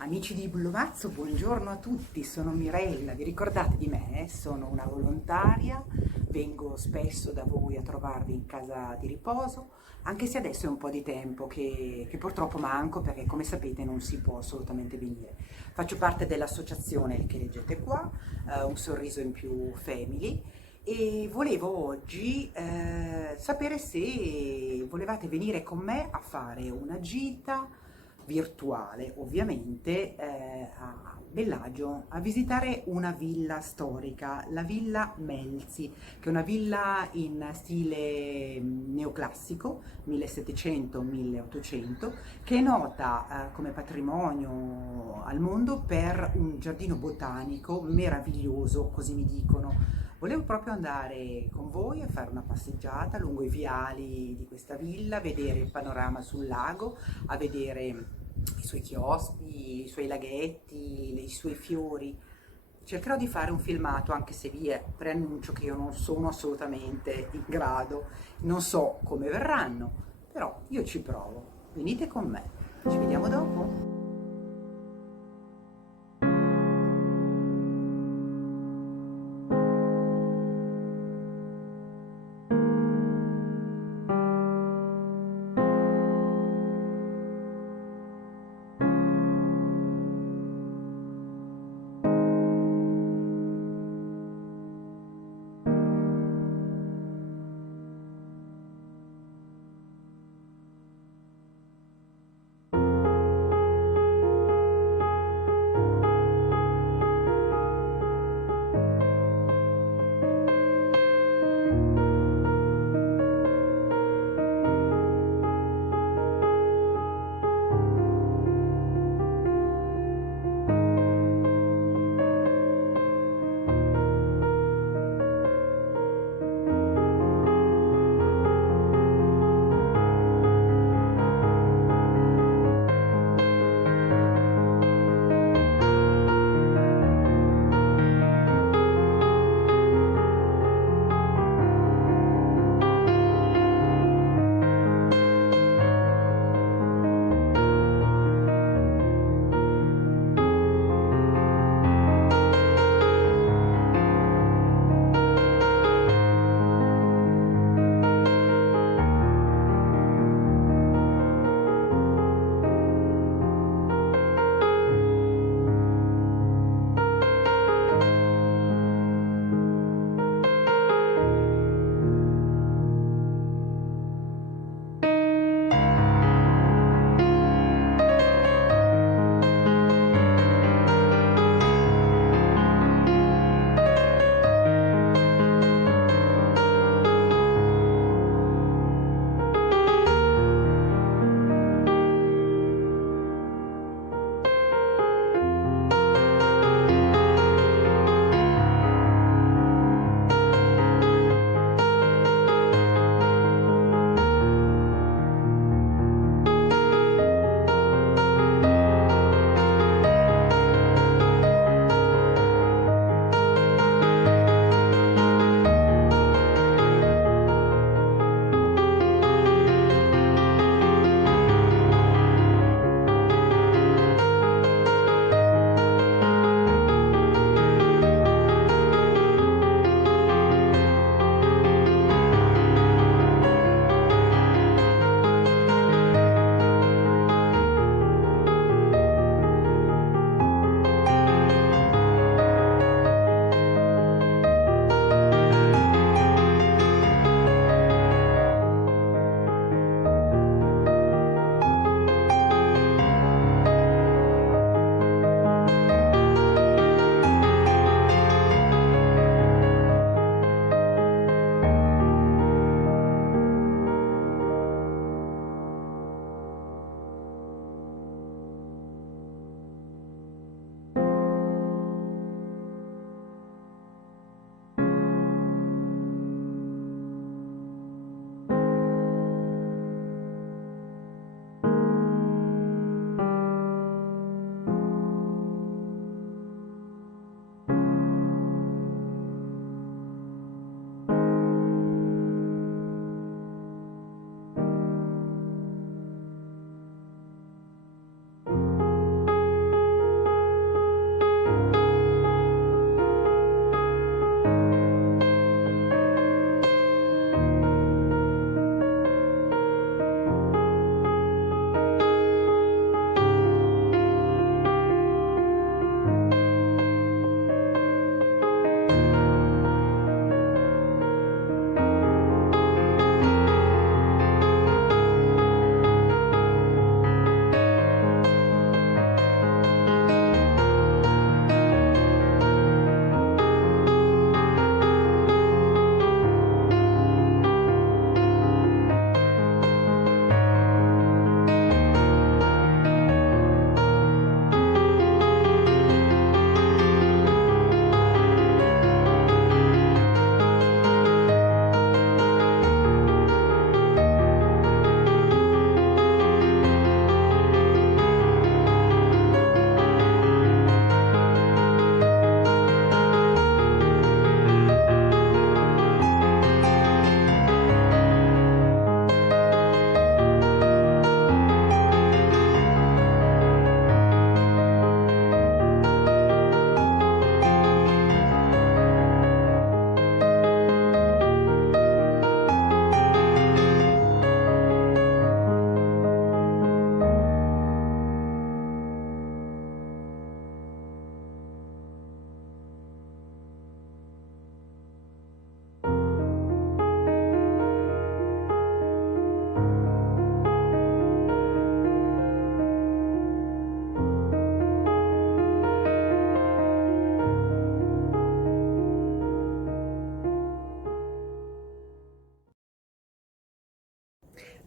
Amici di Bullomazzo, buongiorno a tutti, sono Mirella, vi ricordate di me? Sono una volontaria, vengo spesso da voi a trovarvi in casa di riposo, anche se adesso è un po' di tempo che purtroppo manco perché come sapete non si può assolutamente venire. Faccio parte dell'associazione che leggete qua, Un sorriso in più Family, e volevo oggi sapere se volevate venire con me a fare una gita virtuale, ovviamente, a Bellagio a visitare una villa storica, la Villa Melzi, che è una villa in stile neoclassico, 1700-1800, che è nota come patrimonio al mondo per un giardino botanico meraviglioso, così mi dicono. Volevo proprio andare con voi a fare una passeggiata lungo i viali di questa villa, vedere il panorama sul lago, a vedere i suoi chioschi, i suoi laghetti, i suoi fiori. Cercherò di fare un filmato, anche se preannuncio che io non sono assolutamente in grado, non so come verranno, però io ci provo. Venite con me, ci vediamo dopo.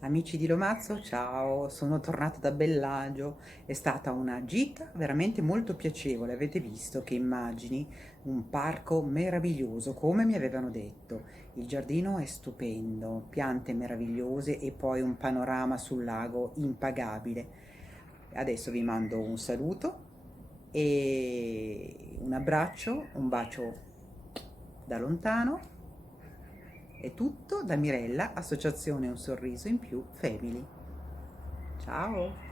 Amici di Lomazzo, ciao, sono tornata da Bellagio, è stata una gita veramente molto piacevole, avete visto che immagini, un parco meraviglioso, come mi avevano detto, il giardino è stupendo, piante meravigliose e poi un panorama sul lago impagabile. Adesso vi mando un saluto e un abbraccio, un bacio da lontano. È tutto da Mirella, Associazione Un Sorriso in Più Family. Ciao!